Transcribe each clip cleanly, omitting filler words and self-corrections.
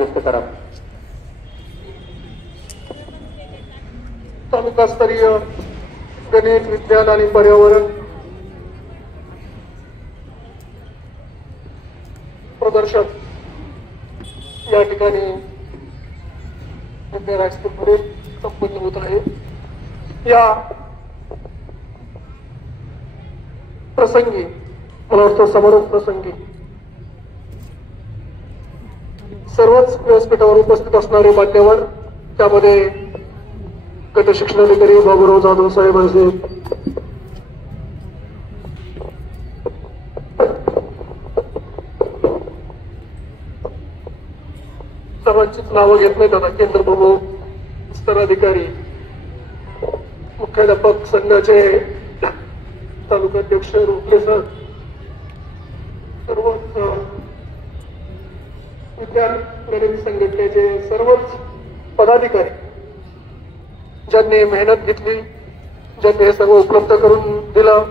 व्यक्त करा. तालुकास्तरीय गणित, विज्ञान आणि पर्यावरण प्रदर्शन या ठिकाणी विज्ञान हायस्कूलमध्ये संपन्न होत आहे. या प्रसंगी मला वाटतं समारोप प्रसंगी सर्वच व्यासपीठावर उपस्थित असणारे मान्यवर, त्यामध्ये गट शिक्षणाधिकारी बाबूराव जाधव साहेब असेल, सर्वांचीच नावं घेत नाहीत आता, केंद्र प्रमुख, स्तराधिकारी, मुख्याध्यापक संघाचे तालुकाध्यक्ष रोखले सर, सर्वच विज्ञान गणित संघटनेचे सर्वच पदाधिकारी ज्यांनी मेहनत घेतली, ज्यांनी हे सर्व उपलब्ध करून दिलं,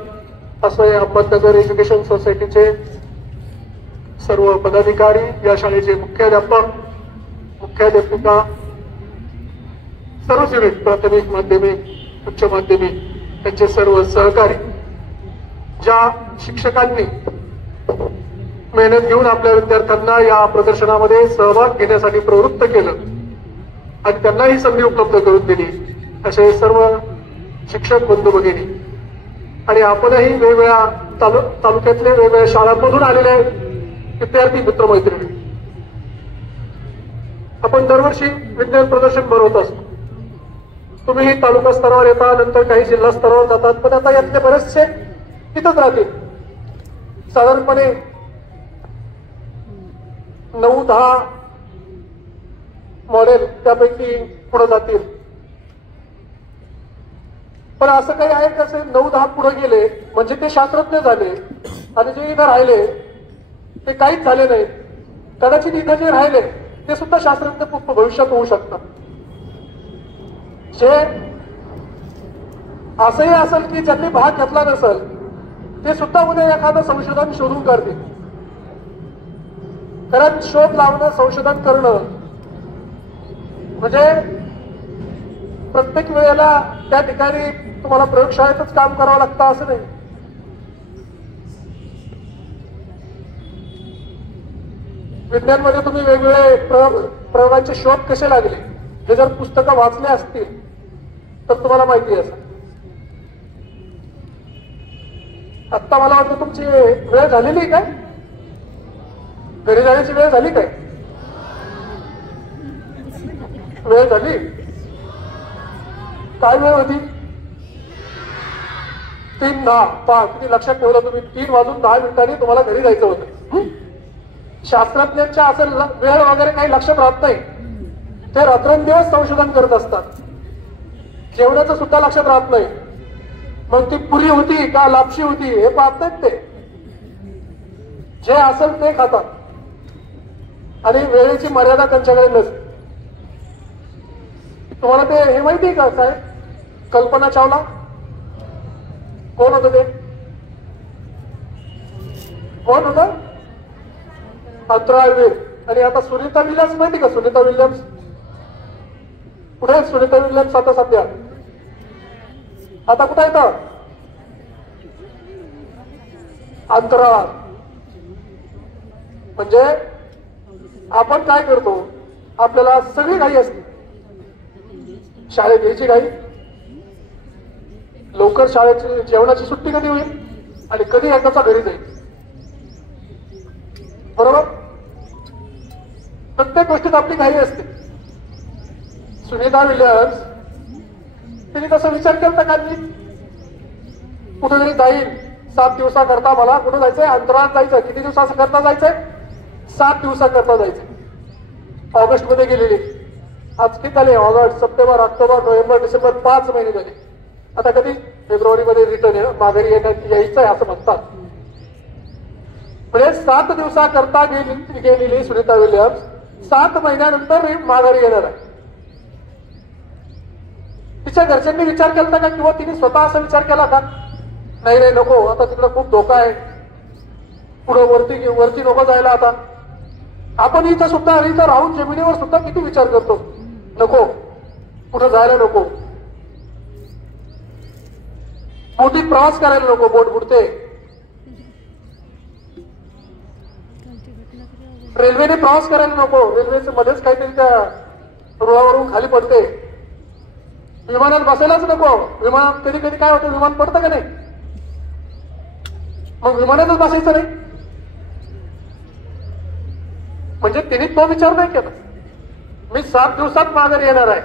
असं या अहमदनगर एज्युकेशन सोसायटीचे सर्व पदाधिकारी, या शाळेचे मुख्याध्यापक, मुख्याध्यापिका, सर्व युनिट, प्राथमिक, माध्यमिक, उच्च माध्यमिक, त्यांचे सर्व सहकारी, ज्या शिक्षकांनी मेहनत घेऊन आपल्या विद्यार्थ्यांना या प्रदर्शनामध्ये सहभाग घेण्यासाठी प्रवृत्त केलं आणि त्यांना ही संधी उपलब्ध करून दिली, असे सर्व शिक्षक बंधू भगिनी आणि आपणही वेगवेगळ्या तालुक्यातले वेगवेगळ्या शाळांमधून आलेले विद्यार्थी मित्रमैत्रिणी, आपण दरवर्षी विज्ञान प्रदर्शन भरवत असतो. तुम्ही तालुका स्तरावर येता, नंतर काही जिल्हा स्तरावर जातात, पण आता यातले बरेचसे तिथंच राहतील. साधारणपणे 9-10 मॉडेल त्यापैकी पुढे जातील. पण असं काही आहे का, 9-10 पुढे गेले म्हणजे ते शास्त्रज्ञ झाले आणि जे इथं राहिले ते काहीच झाले नाही. कदाचित इथं जे राहिले ते सुद्धा शास्त्रज्ञ भविष्यात होऊ शकतात. जे असंही असेल की ज्यांनी भाग घेतला नसेल ते सुद्धा उद्या एखादं संशोधन शोधून काढतील. कारण शोध लावणं, संशोधन करणं म्हणजे प्रत्येक वेळेला त्या ठिकाणी तुम्हाला प्रयोगशाळेतच काम करावं लागतं असं नाही. विज्ञानमध्ये तुम्ही वेगवेगळे प्रयोगांचे शोध कसे लागले हे जर पुस्तकं वाचले असतील तर तुम्हाला माहिती असेल. आत्ता मला वाटतं तुमची वेळ झालेली काय, घरी जाण्याची वेळ झाली काय, वेळ झाली, काय वेळ होती, 3:10 किती लक्षात ठेवलं तुम्ही, 3:10 तुम्हाला घरी जायचं होतं. शास्त्रज्ञांच्या असं वेळ वगैरे काही लक्षात राहत नाही, ते रात्रंदिवस संशोधन करत असतात. जेवणाचं सुद्धा लक्षात राहत नाही, मग ती पुरी होती का लापशी होती हे पाहत नाहीत. ते जे असेल ते खातात आणि वेळेची मर्यादा त्यांच्याकडे नसते. तुम्हाला ते हे माहिती आहे का साहेब, कल्पना चावला कोण होतं, ते कोण होतं, अंतराळवीर. आणि आता सुनीता विल्यम्स माहिती का, सुनीता विल्यम्स कुठे आहे? सुनीता विल्यम्स आता सध्या कुठे येतं, अंतराळात. म्हणजे आपण काय करतो, आपल्याला सगळी घाई असते, शाळेत यायची घाई, लवकर शाळेची जेवणाची सुट्टी कधी होईल आणि कधी एकदाचा घरी जाईल, बरोबर. प्रत्येक गोष्टीत आपली घाई असते. सुनीता विल्यम्स तिने तसा विचार केला का, मी कुठेतरी जाईल 7 दिवसाकरता, मला कुठे जायचंय, अंतराळात जायचं. किती दिवसाकरता जायचंय, 7 दिवसाकरता जायचंय. ऑगस्ट मध्ये गेलेली, आज किती झाले, August, September, October, November, December, 5 महिने झाले. आता कधी फेब्रुवारी मध्ये रिटर्न माघारी यायचंय असं म्हणतात. म्हणजे 7 दिवसाकरता गेलेली सुनीता विल्यम्स 7 महिन्यानंतर माघारी येणार आहे. तिच्या घरच्यांनी विचार केला का, किंवा तिने स्वतः असा विचार केला का, नाही नाही नको, आता तिकडे खूप धोका आहे, पुढे वरती नको जायला आता, आपण इथं सुद्धा इथं राहून जमिनीवर सुद्धा किती विचार करतो, नको कुठं जायला नको, बोटीत प्रवास करायला नको, बोट बुडते, रेल्वेने प्रवास करायला नको, रेल्वेचं मध्येच काहीतरी त्या रुळावरून खाली पडते, विमानात बसायलाच नको, विमानात कधी कधी काय होतं, विमान पडतं का नाही, मग विमानातच बसायचं नाही, म्हणजे तिने तो विचार नाही केला, मी 7 दिवसात माघारी येणार आहे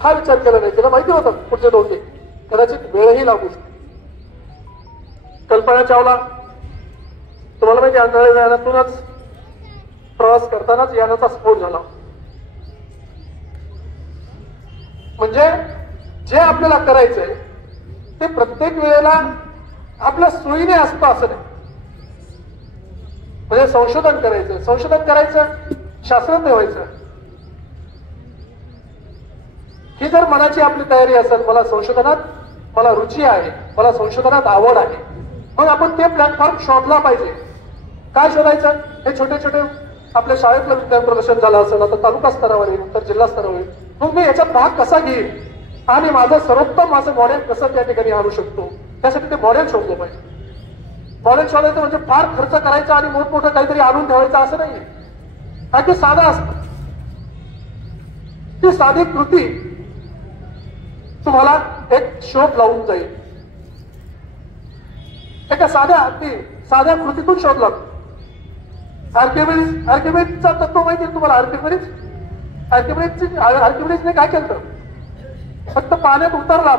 हा विचार केला नाही. तिला माहिती होतं पुढचे धोके, कदाचित वेळही लागू शकते. कल्पना चावला तुम्हाला माहिती, अंतराळ यानातूनच प्रवास करतानाच यानाचा स्फोट झाला. म्हणजे जे आपल्याला करायचंय ते प्रत्येक वेळेला आपल्या सोयीने असतं असं नाही. म्हणजे संशोधन करायचं, शास्त्रज्ञ व्हायचं, ही जर मनाची आपली तयारी असेल, मला रुची आहे, मला संशोधनात आवड आहे, मग आपण ते प्लॅटफॉर्म शोधला पाहिजे. काय शोधायचं? हे छोटे छोटे आपल्या शाळेतलं विज्ञान प्रदर्शन झालं असेल, आता तालुका स्तरावर येईल, नंतर जिल्हा स्तरावर येईल, मग मी याच्यात भाग कसा घेईल आणि माझं मॉडेल कसं त्या ठिकाणी आणू शकतो, त्यासाठी ते मॉडेल शोधलं पाहिजे. मॉडेल शोधायचं म्हणजे फार खर्च करायचा आणि मोठमोठं काहीतरी आणून ठेवायचं असं नाहीये. अगदी साधं असतं. ती साधी कृती तुम्हाला एक शोध लावून जाईल. एका साध्या कृतीतून शोध लागतो. आर्किमिडीजचा तत्व माहिती आहे तुम्हाला? आर्किमिडीजने काय केलं? फक्त पाण्यात उतरला,